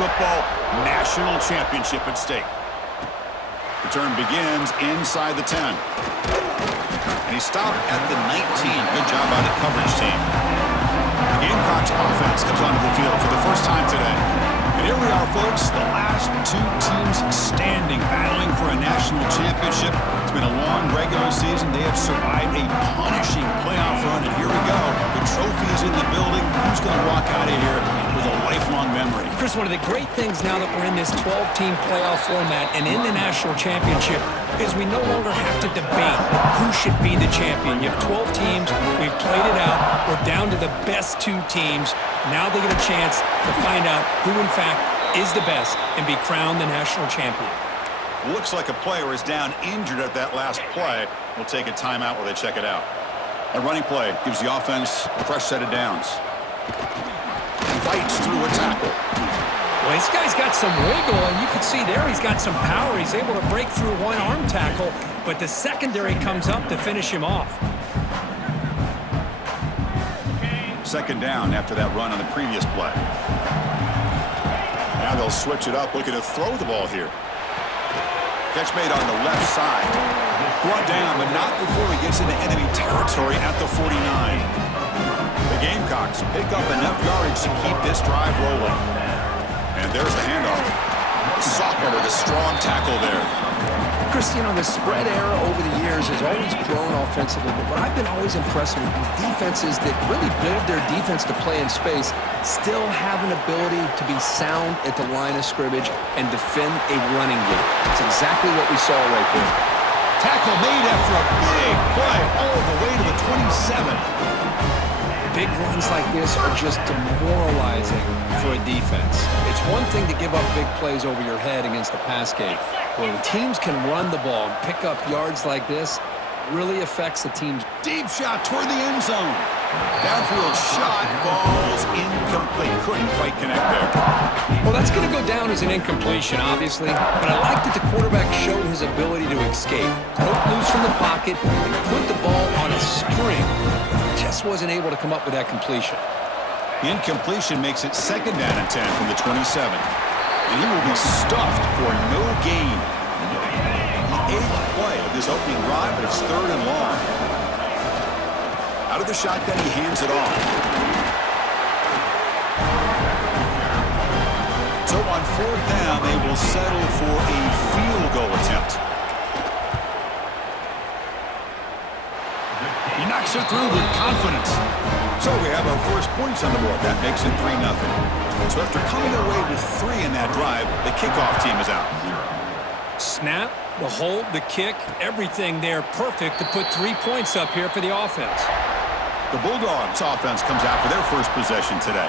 football national championship at stake. Return begins inside the 10. And he stopped at the 19. Good job by the coverage team. The Gamecocks offense comes onto the field for the first time today. And here we are, folks, the last two teams standing, battling for a national championship. It's been a long regular season. They have survived a punishing playoff run, and here we go. The trophy is in the building. Who's going to walk out of here with a lifelong memory? Chris, one of the great things now that we're in this 12-team playoff format and in the national championship is we no longer have to debate who should be the champion. You have 12 teams. We've played it out. We're down to the best two teams. Now they get a chance to find out who, in fact, is the best and be crowned the national champion. Looks like a player is down injured at that last play. We'll take a timeout while they check it out. A running play gives the offense a fresh set of downs. Fights through a tackle. Well, this guy's got some wiggle, and you can see there he's got some power. He's able to break through one arm tackle, but the secondary comes up to finish him off. Second down after that run on the previous play. Now they'll switch it up, looking to throw the ball here. Catch made on the left side. Brought down, but not before he gets into enemy territory at the 49. The Gamecocks pick up enough yardage to keep this drive rolling. And there's the handoff. Sophomore with a strong tackle there. Chris, you know, the spread era over the years has always grown offensively, but what I've been always impressed with defenses that really build their defense to play in space still have an ability to be sound at the line of scrimmage and defend a running game. It's exactly what we saw right there. Tackle made after a big play all the way to the 27. Big runs like this are just demoralizing for a defense. It's one thing to give up big plays over your head against the pass game. When teams can run the ball and pick up yards like this, it really affects the team's deep shot toward the end zone. Downfield shot falls incomplete. Couldn't quite connect there. Well, that's going to go down as an incompletion, obviously, but I like that the quarterback showed his ability to escape, broke loose from the pocket, and put the ball on a string. Just wasn't able to come up with that completion. The incompletion makes it second down and 10 from the 27. And he will be stuffed for no gain. The 8th play of this opening drive, but it's third and long. Out of the shotgun, he hands it off. So on fourth down, they will settle for a field goal attempt. He knocks it through with confidence. So we have our first points on the board. That makes it 3-0. So after coming away with 3 in that drive, the kickoff team is out. Snap, the hold, the kick, everything there perfect to put 3 points up here for the offense. The Bulldogs offense comes out for their first possession today.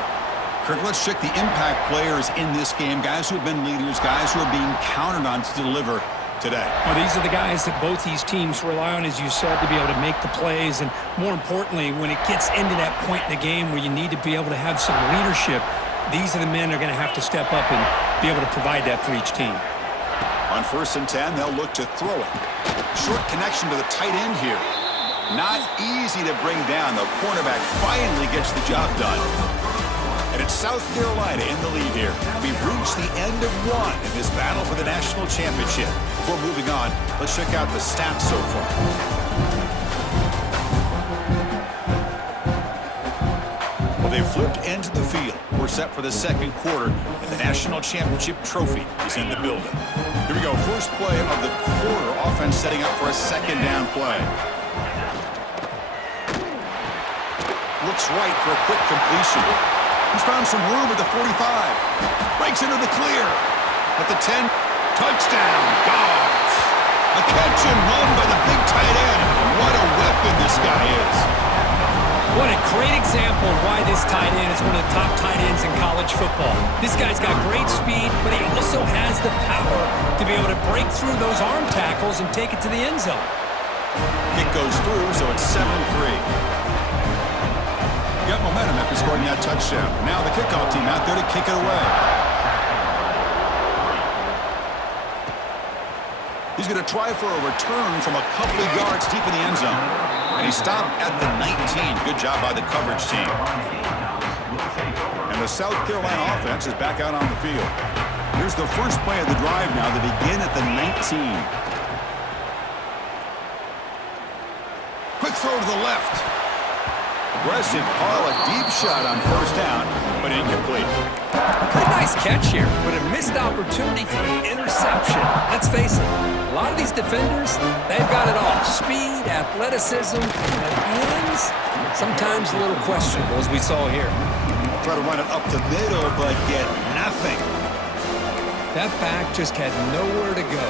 Kirk, let's check the impact players in this game. Guys who have been leaders, guys who are being counted on to deliver today. Well, these are the guys that both these teams rely on, as you said, to be able to make the plays. And more importantly, when it gets into that point in the game where you need to be able to have some leadership, these are the men that are going to have to step up and be able to provide that for each team. On 1st and 10, they'll look to throw it. Short connection to the tight end here. Not easy to bring down. The cornerback finally gets the job done. And it's South Carolina in the lead here. We've reached the end of one in this battle for the national championship. Before moving on, let's check out the stats so far. Well, they've flipped into the field. We're set for the second quarter, and the national championship trophy is in the building. Here we go. First play of the quarter. Offense setting up for a second down play. Looks right for a quick completion. He's found some room at the 45. Breaks into the clear. At the 10, touchdown, Dogs. A catch and run by the big tight end. What a weapon this guy is. What a great example of why this tight end is one of the top tight ends in college football. This guy's got great speed, but he also has the power to be able to break through those arm tackles and take it to the end zone. Kick goes through, so it's 7-3. Got momentum after scoring that touchdown. Now the kickoff team out there to kick it away. He's going to try for a return from a couple of yards deep in the end zone. And he stopped at the 19. Good job by the coverage team. And And the South Carolina offense is back out on the field. Here's the first play of the drive now. They begin at the 19. Quick throw to the left. Aggressive call, a deep shot on first down, but incomplete. Pretty nice catch here, but a missed opportunity for an interception. Let's face it, a lot of these defenders, they've got it all. Speed, athleticism, and hands, sometimes a little questionable, as we saw here. Try to run it up the middle, but get nothing. That back just had nowhere to go.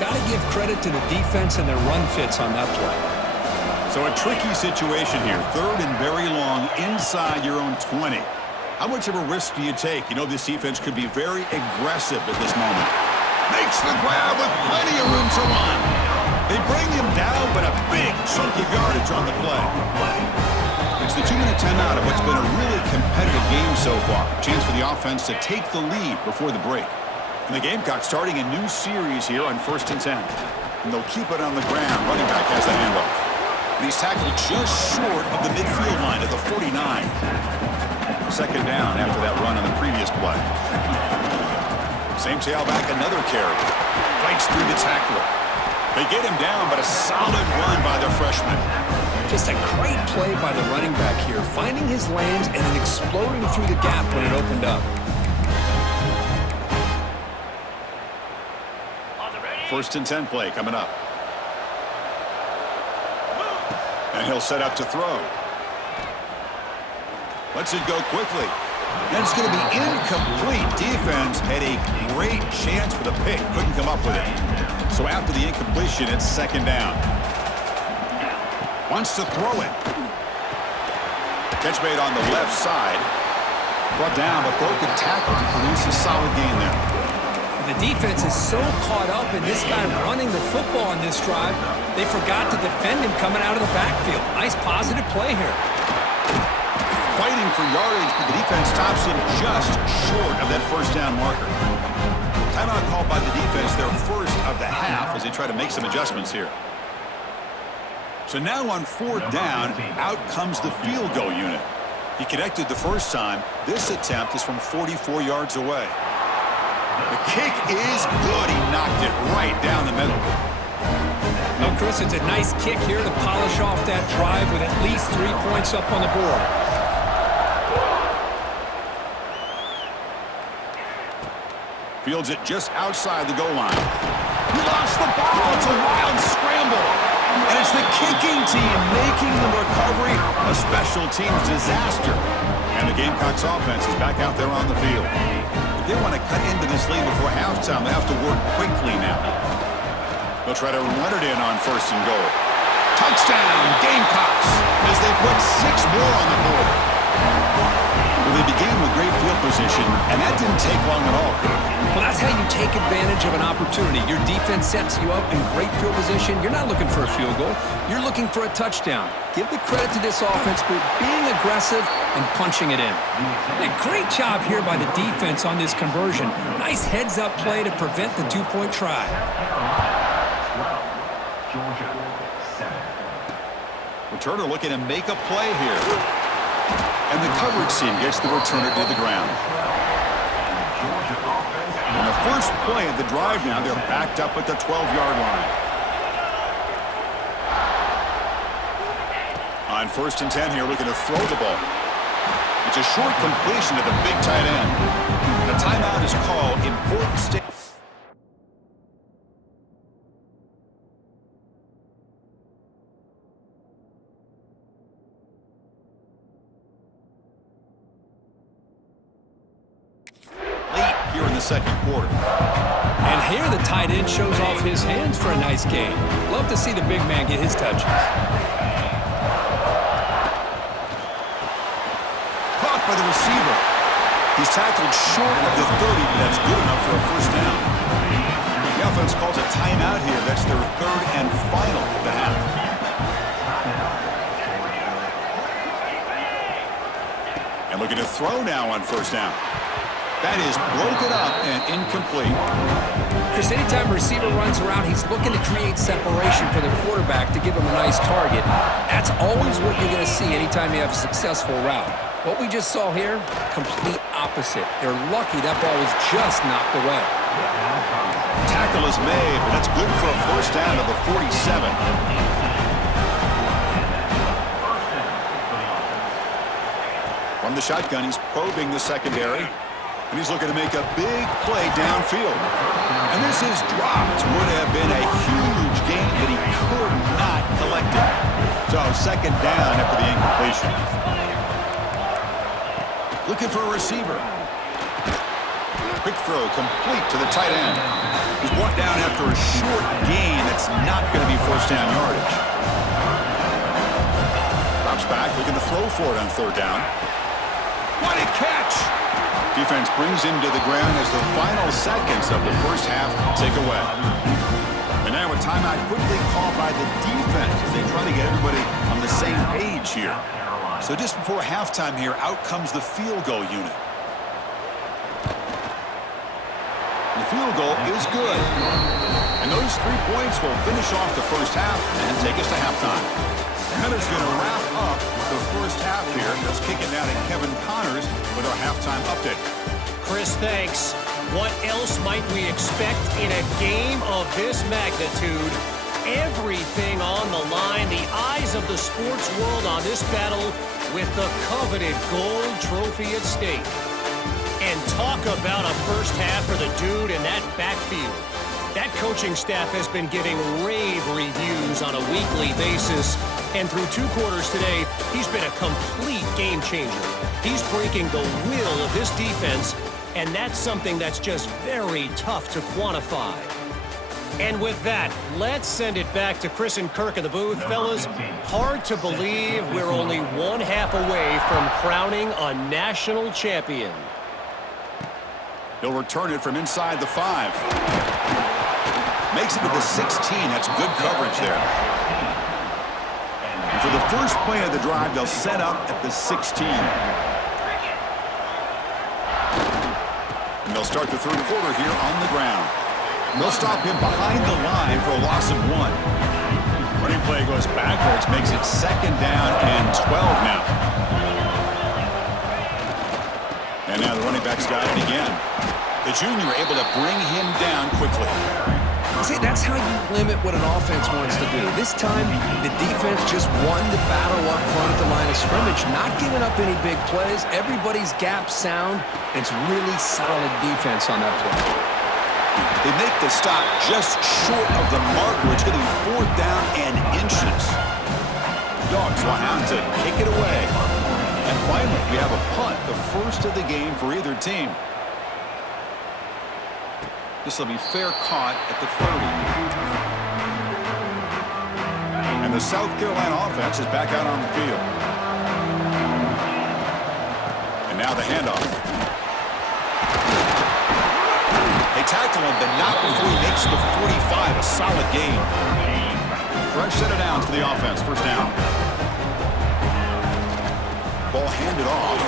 Got to give credit to the defense and their run fits on that play. So a tricky situation here. 3rd and very long inside your own 20. How much of a risk do you take? You know this defense could be very aggressive at this moment. Makes the grab with plenty of room to run. They bring him down, but a big chunk of yardage on the play. It's the 2-minute timeout of what's been a really competitive game so far. Chance for the offense to take the lead before the break. And the Gamecocks starting a new series here on 1st and 10. And they'll keep it on the ground. Running back has the handoff. And he's tackled just short of the midfield line at the 49. Second down after that run on the previous play. Same tailback, another carry. Fights through the tackler. They get him down, but a solid run by the freshman. Just a great play by the running back here, finding his lanes and then exploding through the gap when it opened up. 1st and 10 play coming up. And he'll set up to throw. Lets it go quickly. And it's going to be incomplete. Defense had a great chance for the pick. Couldn't come up with it. So after the incompletion, it's 2nd down. Wants to throw it. Catch made on the left side. Brought down, but broken tackle to produce a solid gain there. The defense is so caught up in this guy running the football on this drive, they forgot to defend him coming out of the backfield. Nice positive play here. Fighting for yardage, but the defense stops him just short of that first down marker. Timeout called by the defense, their first of the half, as they try to make some adjustments here. So now on 4th down, out comes the field goal unit. He connected the first time. This attempt is from 44 yards away. The kick is good. He knocked it right down the middle. Well, Chris, it's a nice kick here to polish off that drive with at least 3 points up on the board. Fields it just outside the goal line. He lost the ball. It's a wild scramble. And it's the kicking team making the recovery a special teams disaster. And the Gamecocks offense is back out there on the field. If they want to cut into this lead before halftime, they have to work quickly now. They'll try to run it in on 1st and goal. Touchdown, Gamecocks, as they put 6 more on the board. Well, they began with great field position, and that didn't take long at all, Kirk. Well, that's how you take advantage of an opportunity. Your defense sets you up in great field position. You're not looking for a field goal. You're looking for a touchdown. Give the credit to this offense for being aggressive and punching it in. A great job here by the defense on this conversion. Nice heads-up play to prevent the 2-point try. Returner looking to make a play here. And the coverage team gets the returner to the ground. And the first play of the drive now, they're backed up at the 12-yard line. On 1st and 10 here, looking to throw the ball. It's a short completion to the big tight end. And a timeout is called. Important state. Here in the 2nd quarter. And here the tight end shows off his hands for a nice gain. Love to see the big man get his touches. Caught by the receiver. He's tackled short of the 30, but that's good enough for a first down. The offense calls a timeout here. That's their 3rd and final of the half. And looking to throw now on 1st down. That is broken up and incomplete. Chris, anytime a receiver runs around, he's looking to create separation for the quarterback to give him a nice target. That's always what you're going to see anytime you have a successful route. What we just saw here, complete opposite. They're lucky that ball was just knocked away. Tackle is made, but that's good for a first down to the 47. From the shotgun, he's probing the secondary, and he's looking to make a big play downfield. And this is dropped. Would have been a huge gain, but he could not collect it. So second down after the incompletion. Looking for a receiver. Quick throw, complete to the tight end. He's brought down after a short gain. That's not going to be first down yardage. Drops back, looking to throw for it on third down. What a catch! Defense brings him to the ground as the final seconds of the first half tick away. And now a timeout quickly called by the defense as they try to get everybody on the same page here. So just before halftime here, out comes the field goal unit. The field goal is good. And those 3 points will finish off the first half and take us to halftime. And that is going to wrap up the first half here. Let's kick it now to Kevin Connors with our halftime update. Chris, thanks. What else might we expect in a game of this magnitude? Everything on the line, the eyes of the sports world on this battle with the coveted gold trophy at stake. And talk about a first half for the dude in that backfield. That coaching staff has been giving rave reviews on a weekly basis. And through 2 quarters today, he's been a complete game changer. He's breaking the will of this defense, and that's something that's just very tough to quantify. And with that, let's send it back to Chris and Kirk in the booth. Fellas, hard to believe we're only 1 half away from crowning a national champion. He'll return it from inside the 5. Makes it to the 16. That's good coverage there. And for the first play of the drive, they'll set up at the 16. And they'll start the third quarter here on the ground. They'll stop him behind the line for a loss of 1. Running play goes backwards, makes it second down and 12 now. And now the running back's got it again. The junior able to bring him down quickly. See, that's how you limit what an offense wants to do. This time, the defense just won the battle up front at the line of scrimmage, not giving up any big plays. Everybody's gap sound. It's really solid defense on that play. They make the stop just short of the marker. It's going to be 4th down and inches. Dogs will have to kick it away. And finally, we have a punt, the first of the game for either team. This will be fair caught at the 30. And the South Carolina offense is back out on the field. And now the handoff. They tackle him, but not before he makes the 45. A solid gain. Fresh set of downs for the offense. First down. Ball handed off.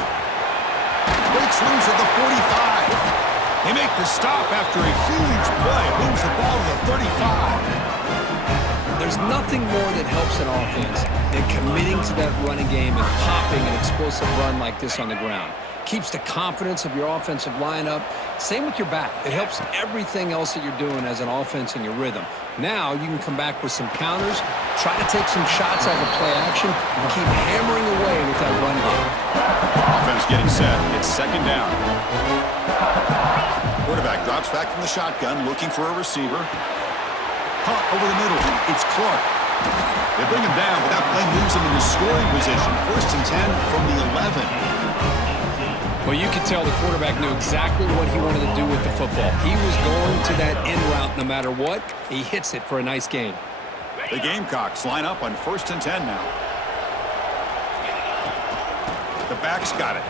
Breaks loose at the 45. They make the stop after a huge play. Moves the ball to the 35. There's nothing more that helps an offense than committing to that running game and popping an explosive run like this on the ground. Keeps the confidence of your offensive lineup. Same with your back. It helps everything else that you're doing as an offense in your rhythm. Now you can come back with some counters, try to take some shots off of play action, and keep hammering away with that run game. Offense getting set. It's second down. Quarterback drops back from the shotgun, looking for a receiver. Punt over the middle. It's Clark. They bring him down, but that play moves him into scoring position. 1st and 10 from the 11. Well, you could tell the quarterback knew exactly what he wanted to do with the football. He was going to that end route no matter what. He hits it for a nice gain. The Gamecocks line up on 1st and 10 now. The back's got it.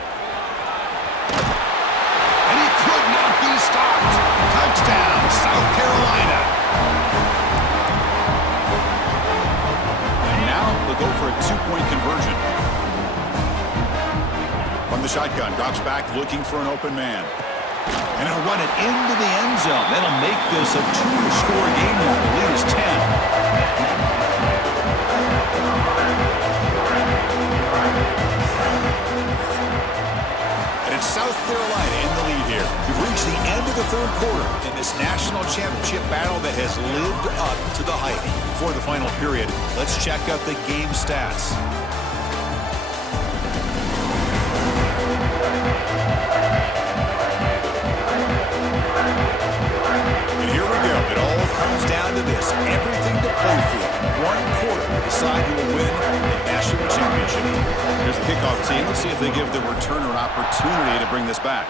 And he could not be stopped. Touchdown, South Carolina. And now they'll go for a 2-point conversion. From the shotgun, drops back looking for an open man. And he'll run it into the end zone. That'll make this a 2-score game now. The lead is 10. And it's South North Carolina in the lead here. We've reached the end of the third quarter in this national championship battle that has lived up to the hype. Before the final period, let's check out the game stats. And here we go. It all comes down to this. Everything to play for. One quarter to decide who will win the national championship. Here's the kickoff team. Let's see if they give the returner an opportunity to bring this back.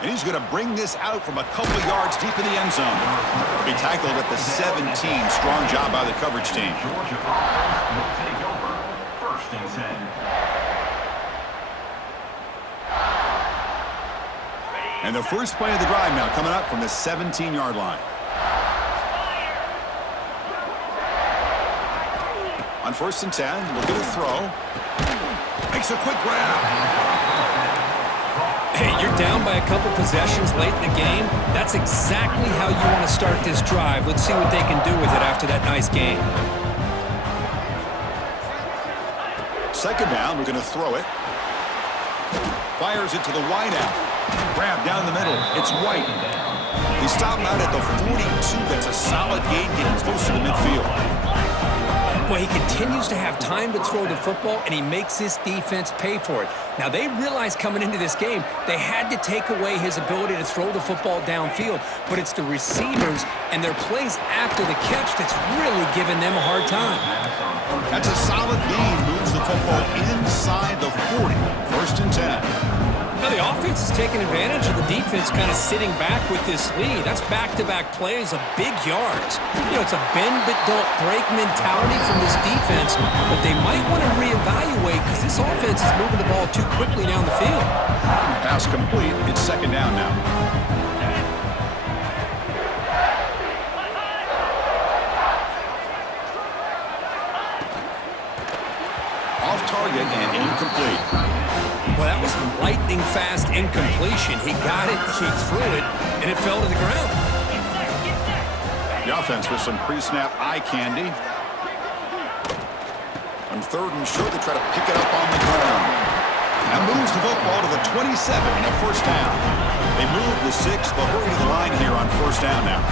And he's going to bring this out from a couple yards deep in the end zone. He'll be tackled at the 17. Strong job by the coverage team. Georgia will take over 1st and 10. And the first play of the drive now coming up from the 17-yard line. On 1st and 10, look at a throw. Makes a quick grab. Hey, you're down by a couple possessions late in the game. That's exactly how you want to start this drive. Let's see what they can do with it after that nice game. 2nd down, we're going to throw it. Fires it to the wide out. Grab down the middle. It's White. They stop him out at the 42. That's a solid gain, getting close to the midfield. Boy, he continues to have time to throw the football, and he makes his defense pay for it. Now, they realized coming into this game they had to take away his ability to throw the football downfield, but it's the receivers and their plays after the catch that's really giving them a hard time. That's a solid gain. Moves the football inside the 40. 1st and 10. Now, the offense is taking advantage of the defense kind of sitting back with this lead. That's back-to-back plays of big yards. You know, it's a bend-but-don't-break mentality from this defense, but they might want to reevaluate because this offense is moving the ball too quickly down the field. Pass complete. It's 2nd down now. Off target and incomplete. Well, that was lightning-fast incompletion. He got it, he threw it, and it fell to the ground. The offense with some pre-snap eye candy. On 3rd and short, they try to pick it up on the ground. That moves the football to the 27 and a 1st down. They move the 6. They'll hurry to the line here on 1st down now.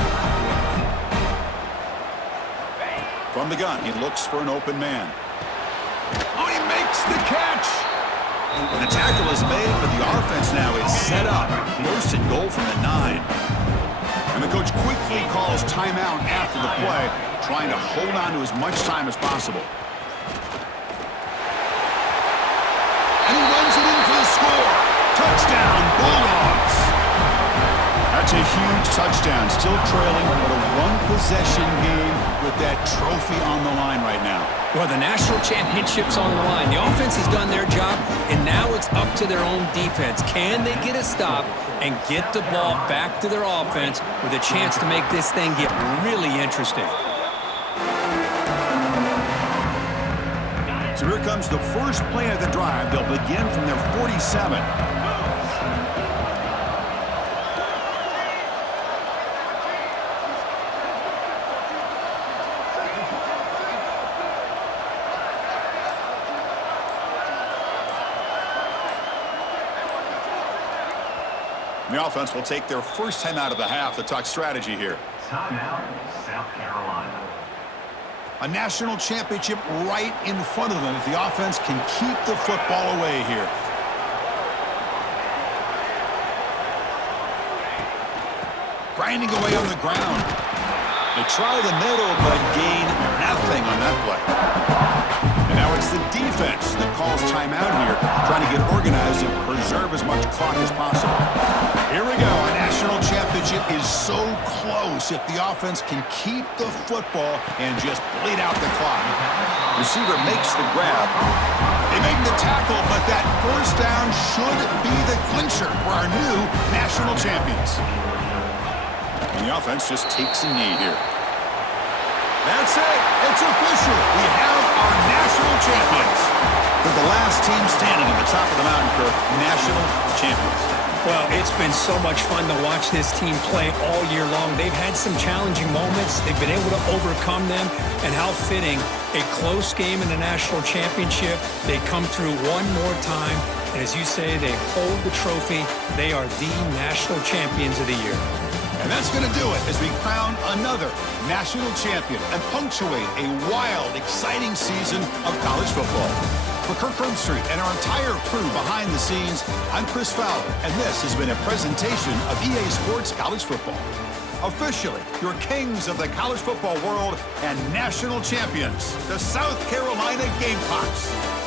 From the gun, he looks for an open man. Oh, he makes the catch! And the tackle is made, but the offense now is set up. 1st and goal from the 9. And the coach quickly calls timeout after the play, trying to hold on to as much time as possible. And he runs it in for the score. Touchdown, Bulldogs! That's a huge touchdown. Still trailing, but a one-possession game with that trophy on the line right now. Well, the national championship's on the line. The offense has done their job, and now it's up to their own defense. Can they get a stop and get the ball back to their offense with a chance to make this thing get really interesting? So here comes the first play of the drive. They'll begin from their 47. The offense will take their first time out of the half to talk strategy here. Timeout, South Carolina. A national championship right in front of them if the offense can keep the football away here. Grinding away on the ground. They try the middle, but gain nothing on that play. And now it's the defense that calls timeout here, trying to get organized and preserve as much clock as possible. Here we go. A national championship is so close if the offense can keep the football and just bleed out the clock. Receiver makes the grab. They make the tackle, but that 1st down should be the clincher for our new national champions. And the offense just takes a knee here. That's it. It's official. We have our national champions. They're the last team standing at the top of the mountain, Kirk. National champions. Well, it's been so much fun to watch this team play all year long. They've had some challenging moments. They've been able to overcome them. And how fitting, a close game in the national championship. They come through one more time. And as you say, they hold the trophy. They are the national champions of the year. And that's going to do it as we crown another national champion and punctuate a wild, exciting season of college football. For Kirk Herbstreit and our entire crew behind the scenes, I'm Chris Fowler, and this has been a presentation of EA Sports College Football. Officially, your kings of the college football world and national champions, the South Carolina Gamecocks.